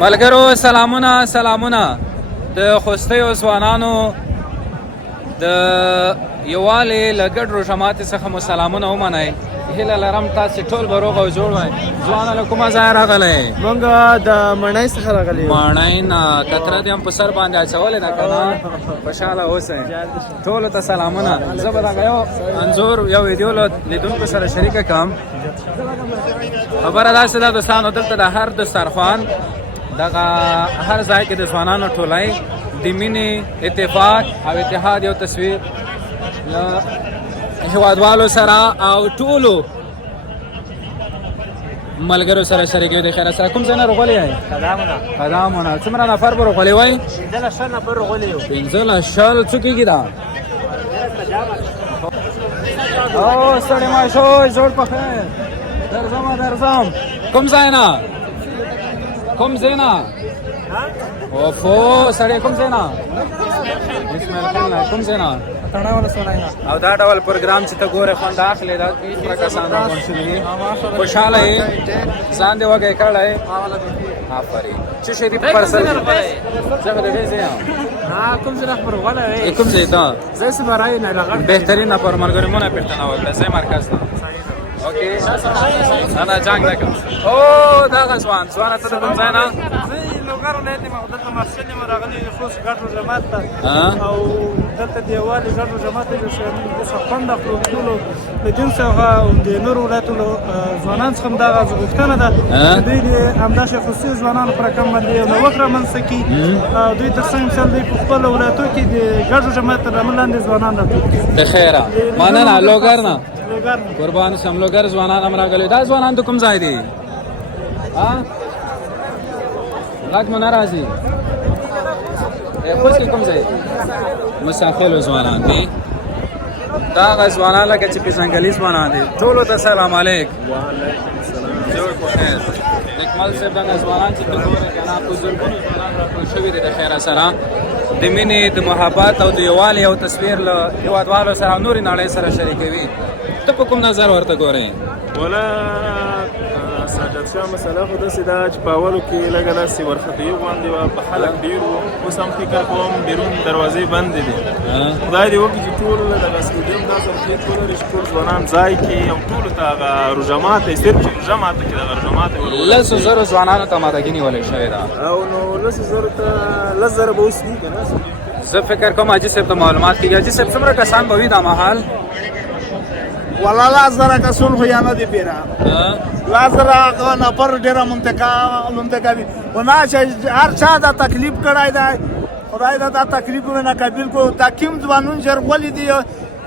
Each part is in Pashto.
ملګرو سلامونه د خوستیو ځوانانو د یووالي له ګډ روژه څخه مو سلامونه ومنئ. هیله لرم تاسې ټول به روغ او جوړ وئ. ځوانه له کومه ځایه راغلی؟ موږ د مڼۍ څخه راغلي یو. مڼۍ نه کتره دې هم په سر باندې اچولې ده که نه؟ خوشحاله اوسئ. ټولو ته سلامونه. زه به دغه یو انځور یو ویډیو له لیدونکو سره شریکه کړم. خبره داسې ده دوستانو، دلته د هر دسترخوان دغه هر ځای کې د ځوانانو ټولۍ د مینې، اتفاق او اتحاد یو تصویر له هیوادوالو سره او ټولو ملګرو سره شریکوي. د خیر سره کوم ځای نه راغلی یې؟ قدامونه. څومره نفر به راغلی وای؟ 15 نفر راغلي یو. 15 څو کېږي دا؟ او ستړی مه شوئ، جوړ په خیر. درځم. کوم ځای نه؟ اوفو سړی کوم ځای نه؟ اسماعیل خیل نه. کوم ځای نه؟ تڼا ولسوالۍ نه. او دا ډول پروګرام چې ته ګورې خوند اخلې، دا څومره کسان راغونډ شوي دي؟ خوشحاله یې؟ ځان دې وږی کړی؟ آفرین. څه شی دي په پرسل کې؟ زه به د دې ځای یم. کوم ځای نه راغلی؟ کوم ځای ته؟ زه سبرای نه لغړ. بهترین پر ملګرو مونه پوښتنه وکړه. ځای مرکز ته. اوکې. نه جنګ نه کوم. او دغه ځوانه ته د کوم ځای نه؟ لوګر ولایت یم. دلته مسجد یم راغلی د خوست ګډ جماعت ته، او دلته د یووالي ګډ جماعت ته چې خوند اخلو ټولو د دین څخه او د نورو ولایتونو ځوانان څخه دغه غوښتنه ده چې دوی د همداسې خصوصي ځوانانو پر کم باندې یو نوښت رامنځته کړي. دوی تر څنګ مثال دوی په خپلو ولایتو کې د ګډ جماعت تر رحم لاندې ځوانان راټول کړي. د خیره مننه. لوګر نه قربان شم. لوګر ځوانان هم راغلي. دا ځوانان د کوم ځای دي؟ غږ مو نه راځي. خوست کوم ځای؟ مسافلو ځوانان دي. دا هغه ځوانان لکه چې پېژنګلي ځوانان دي. ټولو ته سلام علیک. جوړ په خیر. نکمل صاحب دغه ځوانان چې ته ګورې که نه، په زرګونو ځوانان راټول شوي دي د خیره سره د مینې، د محبت او د یووالي یو تصویر له هېوادوالو سره او نورې نړۍ سره شریکوي. ته په کوم نظر ورته ګورې؟ ولا ساجد شاه مسله خو داسې ده چې په اولو کې لږه داسې وارخطايي غوندې وه، په خلک ډېر وو. اوس هم فکر کوم بیرون دروازې بندې دي. خدای دې وکړي چې ټول دغه سټېډیم دا ظرفیت ولري چې ټول ځوانان ځای کړي او ټولو ته هغه روژه ماته صرف چې روژه ماته کړي دغه روژه ماته 10,000 ځوانانو ته ماتګي نیولې شوې ده. او نو 10,000 ته 10,000 به اوس وي که نه؟ زه فکر کوم حاجي صاحب ته معلومات کېږي. حاجي صاحب څومره کسان به وي دا مهال؟ والله 10,000 کسان خو یا نه دي پیره. 10,000 نفر ډېره منطقه وي. خو نه چې هر چا دا تکلیف کړی دی، خدای دا تکلیف ونه قبول کړو. دا کوم ځوانون چې راغلي دي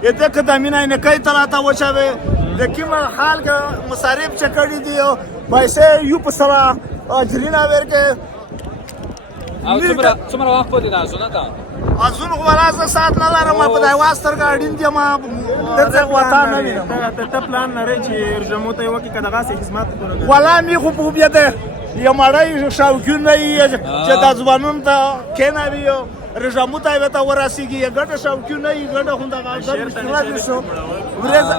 دې که د مینه عینکۍ ته راته وچوي، د کوم حال کې مصارف چې کړي دي پیسې یو په سره اجرینه ورکړي. او څومره وخت پاتې ده ازونه ته؟ ازونه خو ولا زه ساعت نه لرم. په د هېواد سترګه اړین دي. ما دلته وطن نه وینم. ته پلان لرې چې روژه ماته یې وکړي که دغسې خدمت وکړو؟ والله می خو په بیا ده یو مړی شوقونه یې چې دا ځوانانو ته کېنوي روژه ماته یې ته ورسېږي. ګډه شوقونه یې ګډه خو دغه مشکلات شو ورځ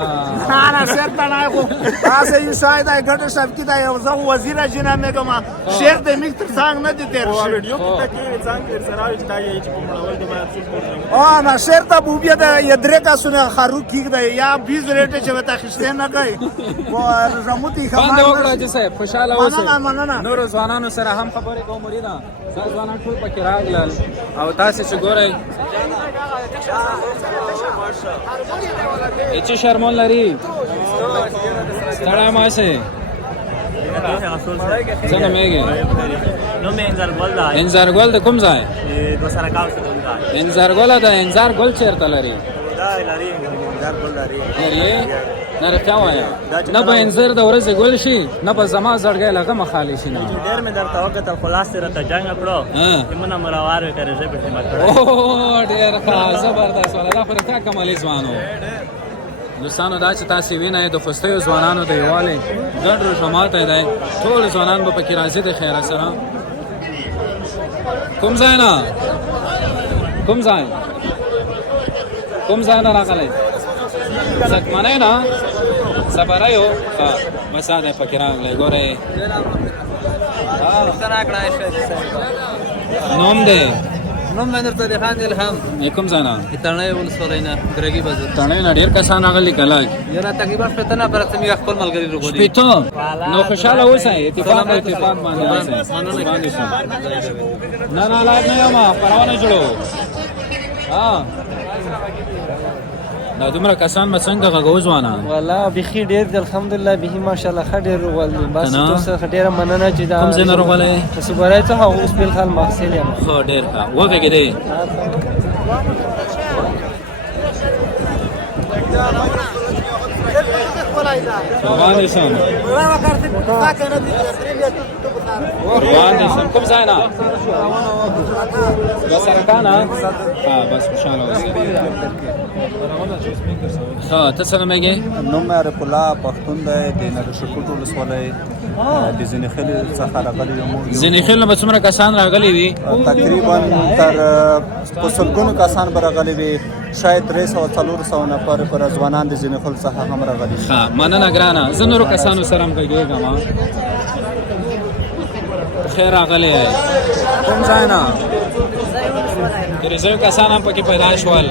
نه شعر ته نه خو تاسې یې شاید ګډه شوقي ده. یو زه وزیر جنا مې کوم شعر د میک تر څنګ نه دي تیر شوی. ویډیو کې ته کې څنګه سره چې دا یې چې په مړول د باید څه نه شعر ته بو بیا ده یې درې کسونه خارو کېږي یا 20 ریټ چې وته خشته نه کوي. روژه ماته خبر باندې وکړه حاجي صاحب. خوشحاله اوسئ. مننه. نورو ځوانانو سره هم خبرې کوم مریده. دا ځوانان ټول پکې راغلل او تاسې چې ګورئ هېڅ شرمون لري. ستړی مه شئ. څه نومېږي؟ نوم یې انځرګل ده. انځرګل د کوم ځای؟ د سرکاو څخه ده. انځرګله ده. انځر ګل چېرته لري؟ دا لري انځر ګل لري. نه رښتیا وایه، نه به انځر د ورځې ګل شي، نه به زما زړګی له غمه خالي شي. نه ډېر مې درته وکتل خو لاس دې راته جنګ کړو چې مونه مو راوار وې که رژه پېښې مه کړی. اوه ډېر ښه زبردست والا. دا خو رښتیا کمالي ځوان و. دوستانو دا چې تاسې وینئ د خوستیو ځوانانو د یووالي ګډ روژه ماتی دی. ټول ځوانان به پکې راځي د خیره سره. کوم ځای نه؟ کوم ځای نه راغلی؟ زکمنۍ نه؟ سبریو؟ ښه بس دا دی پکې راغلی. ګورئ نوم دی نوم مې درته د خان الهام کوم ځای نه تڼۍ ولسوالۍ نه درګي بازار تڼۍ نه ډېر کسان راغلي که لږ یاره تقریبا شپېته نفره ته مې خپل ملګري وروغلي شپېته نو خوشحاله اوسئ اتفاق په اتفاق باندې اوسئ باندې شم نه نه لاک نه یم پروا نه جوړو دا دومره کسان به څنګه غږو ځوانه والله بیخي ډېر دی الحمدلله بیخي ماشاءالله ښه ډېر روغل دي بس تاسو څخه ډېره مننه چې دا کوم ځای نه روغلی د صوبرۍ څخه اوس بالخال محصل یم ښه ډېر ښه وغږېدې باندې شم باندې شم کوم ځای نه د سرکان بس خوشحاله اوسئ ښه ته څه نومېږې نوم مې عارف الله پښتون دی د نګرشکوټ ولسوالۍ د ځینې خیل څخه راغلي یم ځینې خیل نه به څومره کسان راغلي وي تقریبا تر په سلګونو کسان به راغلي وي شاید 300 400 نفر پر ځوانان د ځینې خیل څخه هم راغلي ښه مننه ګرانه زه نورو کسانو سره هم غږېږم خیر راغلی یې کوم ځای نه درېزیو کسان هم پکې پیدا شول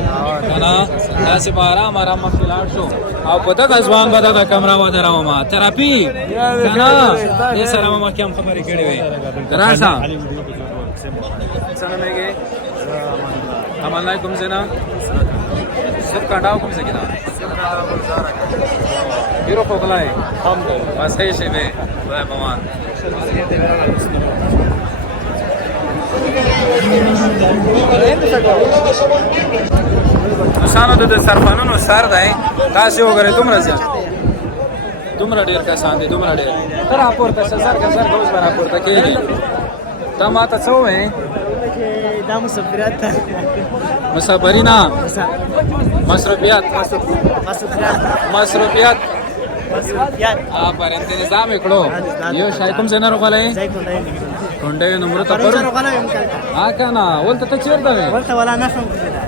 که نه داسې به ارام ارام مخکې لاړ شو او په دغه ځوان به دغه کمره ودرومه تراپي که نه دې سره مو مخکې هم خبرې کړې وې راشه څه نومېږې امنلای کوم ځای نه صرف کانډاو کوم ځای کې ده ډېرو خوږلی بس ښې شېبې خدای پامان دوستانو د دسترخوانونو سر دی تاسې وګورئ دومره زیات دومره ډېر کسان دي دومره ډېر ته راپورته شه زر که زر که اوس به راپورته کېږي تا ما ته څه ووایې دا مسافرات ده مسافري نه مصروفیات مصروفیات آفرین ته نظام یې کړو یو شی کوم ځای نه راغلی کونډې نمرو ته پرون که نه ولته ته چېرته وې ولته ولا نه شم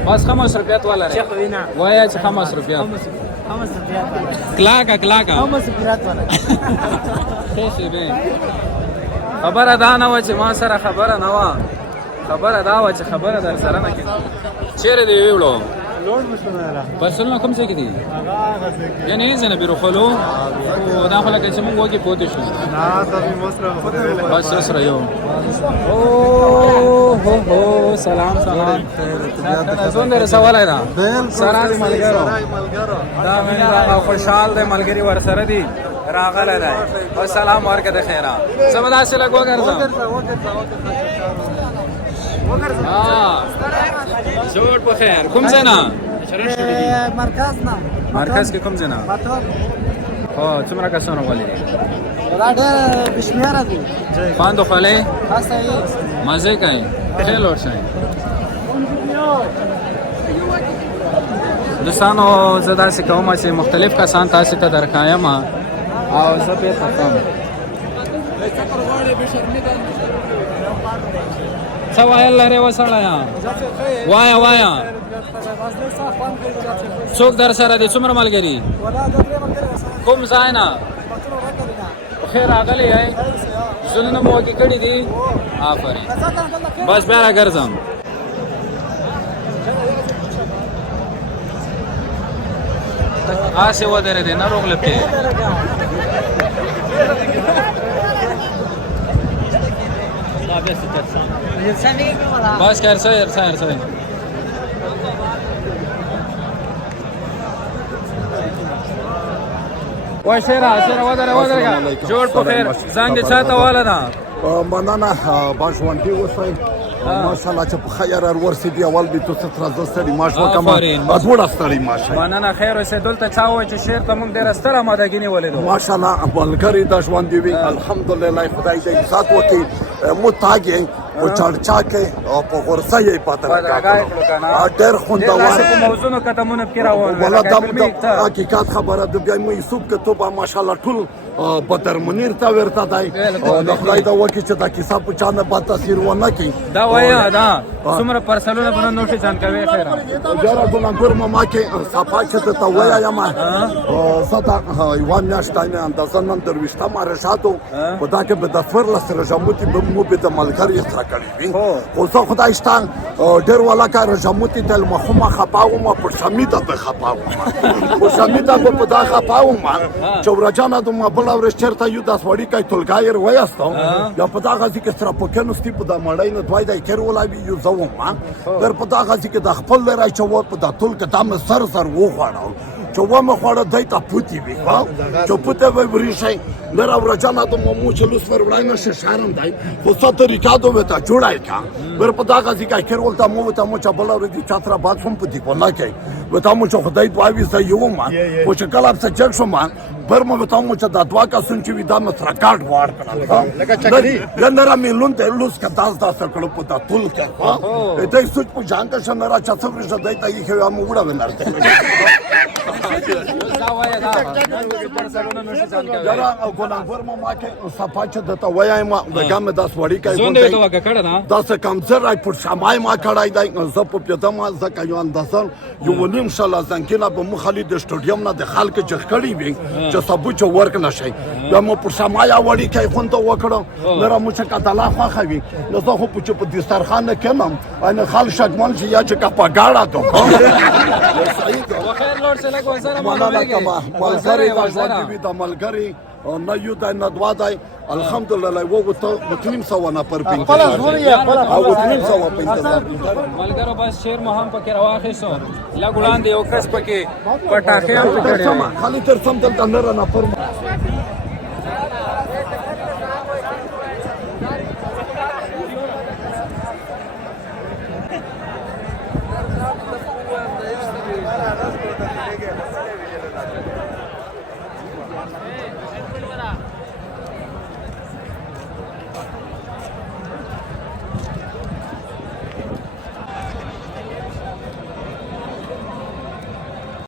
بس ښه مصروفیات ولرئ وایه چې ښه مصروفیات کلاکه کلاکه ښې شېبې خبره دا نه وه چې ما سره خبره نه وه خبره دا وه چې خبره در سره نه کېده چېرې دې ویوړو پرسلونه کوم ځای کې دي یعنې هېڅ ځای نه بیروخولو دا خو لکه چې موږ وږي پوتې شو بس سره یو هو سلام سلام زون دې رسولی ده سره دې ملګرو دا مې راغلی خوشحال دی ملګري ورسره دي راغلی دی او سلام ورکړه د خیره زه به داسې لږ وګرځم جوړ په خیر کوم ځای نه مرکز نه مرکز کې کوم ځای نه هو څومره کسان راغلي دي دا ډېر بشمیره دي خوند وخوړلی هسته یې مزې کوي ښې لوړ شئ دوستانو زه داسې کوم چې مختلف کسان تاسې ته درښایم او زه بېرته کوم څه ویل لرې وسړیه وایه وایه څوک در سره دي څومره ملګري کوم ځای نه په خیر راغلی یې زړونه مو وږي کړي دي آفرین بس بیا راګرځم هسې ودرېدې نه روغلپې بس که ارسای ارسای ارسای وای شیره شیره ودره جوړ په خیر زنګ دې چاته واله ده مننه باژوندي اوسئ ماشاءالله چې په خیر ورسېدي اول دې تو څه ترازه ستړي ماش وکړم ډوړه ستړي ماشه مننه خیر اوسې دلته چا ووایي چې شعر ته موږ ډېره ستره آمادګي نیولې ده ماشاءالله ملګري د ژوندي وي الحمدلله خدای دې عزت وکړي مو تاګې او چرچا کې او په غرسه یې پاتې ډېر خوندور په موضوعونو قدمونه پکې راوړل ولا د حقیقت خبره د بیا مې یوسف کتب ماشاءالله ټول بدر منیر ته ورته دی د خدای د وکړي چې دا کیسه په چا نه بد تاثیر ونه کړي دا وایا دا څومره پرسلونه به نن نوټي ځان کوي خیره یاره ګلانګور ماما کې صفا چې ته وایم ستا یوه میاشت نه اندازه نن درویشته مارشاتو په دا کې به د فرلس رژموتي به مو به د ملګري سره کړي وي خو زه خدای شته ډېر ولاکه رژموتي تل مخومه خپاوم په شمیده به خپاوم په شمیده به په دا خپاوم چې ورجانه دومره بله ورځ چېرته یو داس وړیکی تلګایر ویستو یا په دغه ځای کې سره په کېناستي په د مړۍ نه دوی دی کېر ولاوي یو زه وم در په دغه ځای کې د خپل لری چې و په دا تل کې دا مې سر سر وخوړل چې ومه خوړه دی ته پوتې وي چې پوته به وریشئ لره ورجانه دومره مو چې لوس ور وړی نه شي شرم دی خو څه طریقه دو ورته جوړی کا ور په دغه ځای کې کېر ولته مو ورته مو چې بله ورځ چا سره باد شوم په دې په نه کوي ورته مو چې خدای دعا وي زه یو وم خو چې کله څه جګ شوم برمه ورته مو چې دا دوه کسونه چې وي دا مې سره کارډ وار کړل یا نره مې لون ته لوس که داسې کړو په دا ټول کې دی سوچ په جان که شه نره چا څه ورېږه دی ته یې ښه مو وړه ونرته دا وایا دا پرسلونه نوټي ځان کوي یاره ګلانګور ماما کې صفا چې درته وایم د ګامې داس وړیکی زون دی ته وکړه کړه نه داسې کمزوری پر شمای ما کړی دی زه په پیاده ما ځکه یو اندازه یو نیم شله زنګینه به مو خالي د سټوډیم نه د خلکو جګ کړي وي چې سبو چې ورک نشي بیا مو پر شمایا وړیکی خونته وکړو لره مو چې کتلا خوښه وي نو زه خو چې په دسترخوان نه کېنم ان خال شکمن چې یا چې که په ګاډه تو خیر لوړ سره کو سره مننه کومه ملګري د ژوند وي د ملګري نه یو دی نه دوه دی الحمدلله وګورته نیم سوه نفر په انتظار او نیم سوه په انتظار ملګرو بس شیر مو هم پکې راواخیستو لږ وړاندې یو کس پکې پټاخې هم پکړې خالي تر سم دلته نره نفر